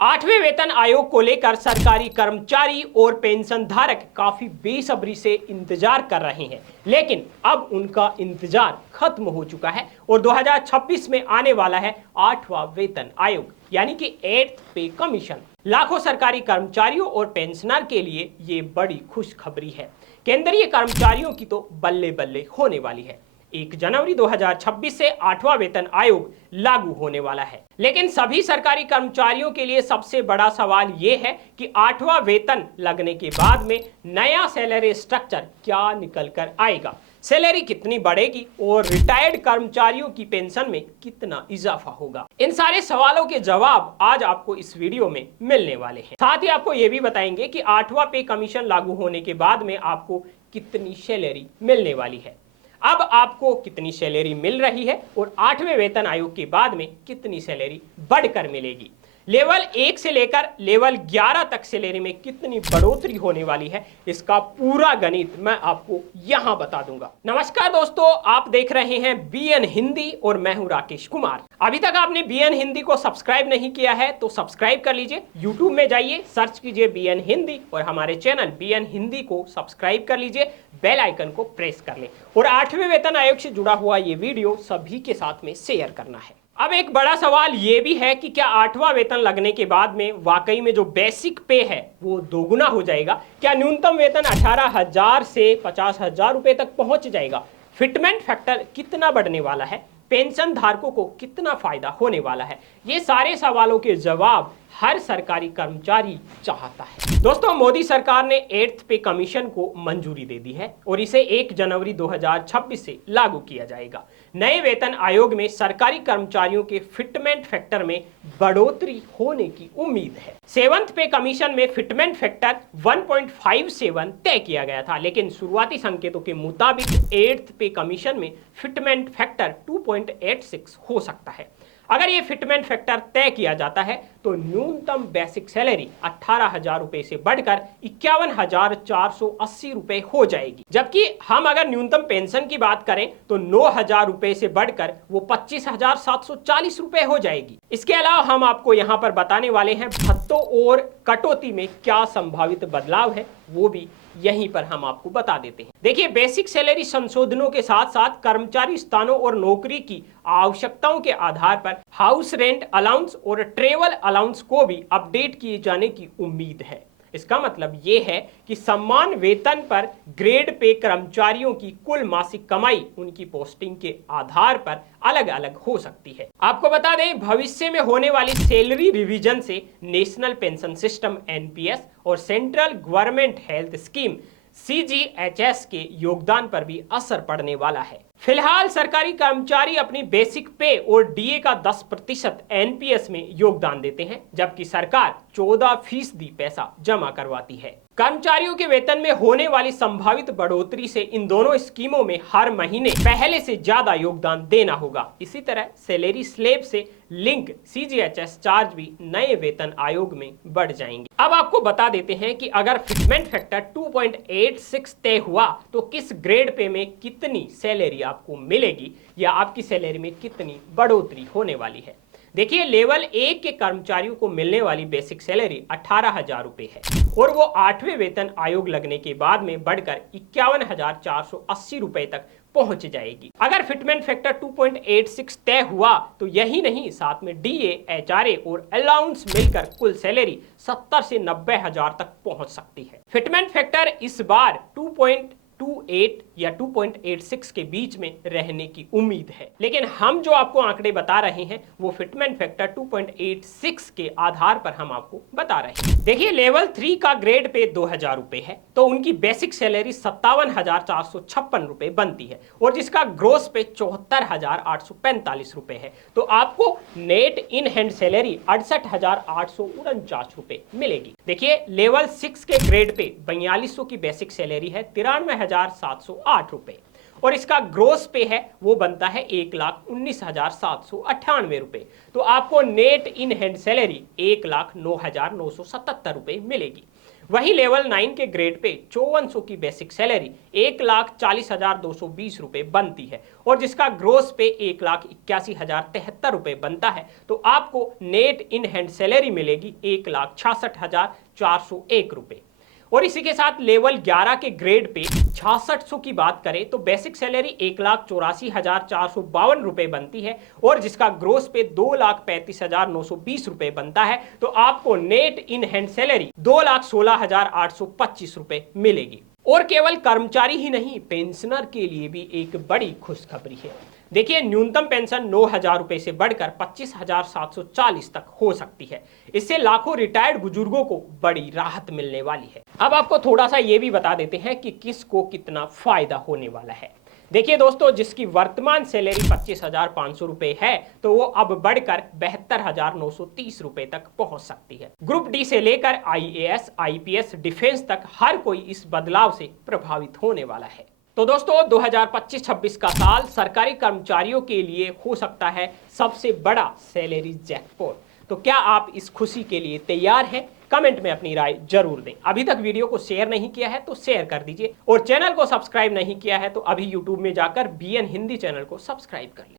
आठवें वेतन आयोग को लेकर सरकारी कर्मचारी और पेंशन धारक काफी बेसब्री से इंतजार कर रहे हैं, लेकिन अब उनका इंतजार खत्म हो चुका है और 2026 में आने वाला है आठवां वेतन आयोग यानी कि 8th पे कमीशन। लाखों सरकारी कर्मचारियों और पेंशनर के लिए ये बड़ी खुशखबरी है। केंद्रीय कर्मचारियों की तो बल्ले बल्ले होने वाली है। 1 जनवरी 2026 से आठवां वेतन आयोग लागू होने वाला है, लेकिन सभी सरकारी कर्मचारियों के लिए सबसे बड़ा सवाल यह है कि आठवां वेतन लगने के बाद में नया सैलरी स्ट्रक्चर क्या निकल कर आएगा, सैलरी कितनी बढ़ेगी और रिटायर्ड कर्मचारियों की पेंशन में कितना इजाफा होगा। इन सारे सवालों के जवाब आज आपको इस वीडियो में मिलने वाले हैं। साथ ही आपको यह भी बताएंगे कि आठवां पे कमीशन लागू होने के बाद में आपको कितनी सैलरी मिलने वाली है, अब आपको कितनी सैलरी मिल रही है और आठवें वेतन आयोग के बाद में कितनी सैलरी बढ़कर मिलेगी, लेवल 1 से लेकर लेवल 11 तक सैलरी में कितनी बढ़ोतरी होने वाली है, इसका पूरा गणित मैं आपको यहां बता दूंगा। नमस्कार दोस्तों, आप देख रहे हैं बीएन हिंदी और मैं हूं राकेश कुमार। अभी तक आपने बीएन हिंदी को सब्सक्राइब नहीं किया है तो सब्सक्राइब कर लीजिए। यूट्यूब में जाइए, सर्च कीजिए बीएन हिंदी और हमारे चैनल बीएन हिंदी को सब्सक्राइब कर लीजिए, बेल आइकन को प्रेस कर लें और आठवें वेतन आयोग से जुड़ा हुआ ये वीडियो सभी के साथ में शेयर करना है। अब एक बड़ा सवाल ये भी है कि क्या आठवां वेतन लगने के बाद में वाकई में जो बेसिक पे है वो दोगुना हो जाएगा? क्या न्यूनतम वेतन 18,000 से 50,000 रुपए तक पहुंच जाएगा? फिटमेंट फैक्टर कितना बढ़ने वाला है? पेंशन धारकों को कितना फायदा होने वाला है? ये सारे सवालों के जवाब हर सरकारी कर्मचारी चाहता है। दोस्तों, मोदी सरकार ने 8th पे कमीशन को मंजूरी दे दी है और इसे 1 जनवरी 2026 से लागू किया जाएगा। नए वेतन आयोग में सरकारी कर्मचारियों के फिटमेंट फैक्टर में बढ़ोतरी होने की उम्मीद है। 7th पे कमीशन में फिटमेंट फैक्टर 1.57 तय किया गया था, लेकिन शुरुआती संकेतों के मुताबिक 8th पे कमीशन में फिटमेंट फैक्टर 2.86 हो सकता है। अगर ये फिटमेंट फैक्टर तय किया जाता है तो न्यूनतम बेसिक सैलरी 18,000 रुपए से बढ़कर 51,480 रुपए हो जाएगी, जबकि हम अगर न्यूनतम पेंशन की बात करें तो 9,000 रुपए से बढ़कर वो 25,740 रुपए हो जाएगी। इसके अलावा हम आपको यहाँ पर बताने वाले हैं भत्तों और कटौती में क्या संभावित बदलाव है, वो भी यहीं पर हम आपको बता देते हैं। देखिए, बेसिक सैलरी संशोधनों के साथ साथ कर्मचारी स्थानों और नौकरी की आवश्यकताओं के आधार पर हाउस रेंट अलाउंस और ट्रेवल अलाउंस को भी अपडेट किए जाने की उम्मीद है। इसका मतलब ये है कि समान वेतन पर ग्रेड पे कर्मचारियों की कुल मासिक कमाई उनकी पोस्टिंग के आधार पर अलग अलग हो सकती है। आपको बता दें, भविष्य में होने वाली सैलरी रिवीजन से नेशनल पेंशन सिस्टम एनपीएस और central government health scheme CGHS के योगदान पर भी असर पड़ने वाला है। फिलहाल सरकारी कर्मचारी अपनी बेसिक पे और डीए का 10% एनपीएस में योगदान देते हैं, जबकि सरकार 14% पैसा जमा करवाती है। कर्मचारियों के वेतन में होने वाली संभावित बढ़ोतरी से इन दोनों स्कीमों में हर महीने पहले से ज्यादा योगदान देना होगा। इसी तरह सैलरी स्लैब से लिंक सीजीएचएस चार्ज भी नए वेतन आयोग में बढ़ जाएंगे। अब आपको बता देते हैं कि अगर फिटमेंट फैक्टर 2.86 तय हुआ तो किस ग्रेड पे में कितनी सैलरी आपको मिलेगी या आपकी सैलरी में कितनी बढ़ोतरी होने वाली है। देखिए, लेवल 1 के कर्मचारियों को मिलने वाली बेसिक सैलरी 18,000 रुपए है और वो आठवें वेतन आयोग लगने के बाद में बढ़कर 51,480 रुपए तक पहुंच जाएगी। अगर फिटमेंट फैक्टर 2.86 तय हुआ तो यही नहीं, साथ में डीए, एचआरए और अलाउंस मिलकर कुल सैलरी 70 से 90,000 तक पहुंच सकती है। फिटमेंट फैक्टर इस बार 2.28 या 2.86 के बीच में रहने की उम्मीद है, लेकिन हम जो आपको आंकड़े बता रहे हैं वो फिटमेंट फैक्टर 2.86 के आधार पर हम आपको बता रहे हैं। देखिए, लेवल 3 का ग्रेड पे 2,000 रुपए है तो उनकी बेसिक सैलरी 57,456 रुपए बनती है और जिसका ग्रोस पे 74,845 रुपए है, तो आपको नेट इन हैंड सैलरी 68,849 रुपए मिलेगी। देखिए, लेवल 6 के ग्रेड पे 4200 की बेसिक सैलरी है 93,708 रुपए और इसका ग्रोस पे है वो बनता है 1,19,798 रुपए, तो आपको नेट इन हैंड सैलरी 1,09,977 रुपए मिलेगी। वही लेवल 9 के ग्रेड पे 5400 की बेसिक सैलरी 1,40,220 रुपए बनती है और जिसका ग्रोस पे 1,81,073 रुपए बनता है, तो आपको नेट इन हैंड सैलरी मिलेगी 1,66,401 रुपए। और इसी के साथ लेवल 11 के ग्रेड पे 6600 की बात करें तो बेसिक सैलरी 1,84,452 रुपए बनती है और जिसका ग्रोस पे 2,35,920 रुपए बनता है, तो आपको नेट इन हैंड सैलरी 2,16,825 रुपए मिलेगी। और केवल कर्मचारी ही नहीं, पेंशनर के लिए भी एक बड़ी खुशखबरी है। देखिए, न्यूनतम पेंशन 9,000 रुपए से बढ़कर 25,740 तक हो सकती है। इससे लाखों रिटायर्ड बुजुर्गों को बड़ी राहत मिलने वाली है। अब आपको थोड़ा सा ये भी बता देते हैं कि किसको कितना फायदा होने वाला है। देखिए दोस्तों, जिसकी वर्तमान सैलरी 25,500 रुपए है, तो वो अब बढ़कर 72,930 रुपए तक पहुंच सकती है। ग्रुप डी से लेकर IAS, IPS, डिफेंस तक हर कोई इस बदलाव से प्रभावित होने वाला है। तो दोस्तों, 2025-26 का साल सरकारी कर्मचारियों के लिए हो सकता है सबसे बड़ा सैलरी जैकपॉट। तो क्या आप इस खुशी के लिए तैयार हैं? कमेंट में अपनी राय जरूर दें। अभी तक वीडियो को शेयर नहीं किया है तो शेयर कर दीजिए और चैनल को सब्सक्राइब नहीं किया है तो अभी यूट्यूब में जाकर BN हिंदी चैनल को सब्सक्राइब कर लें।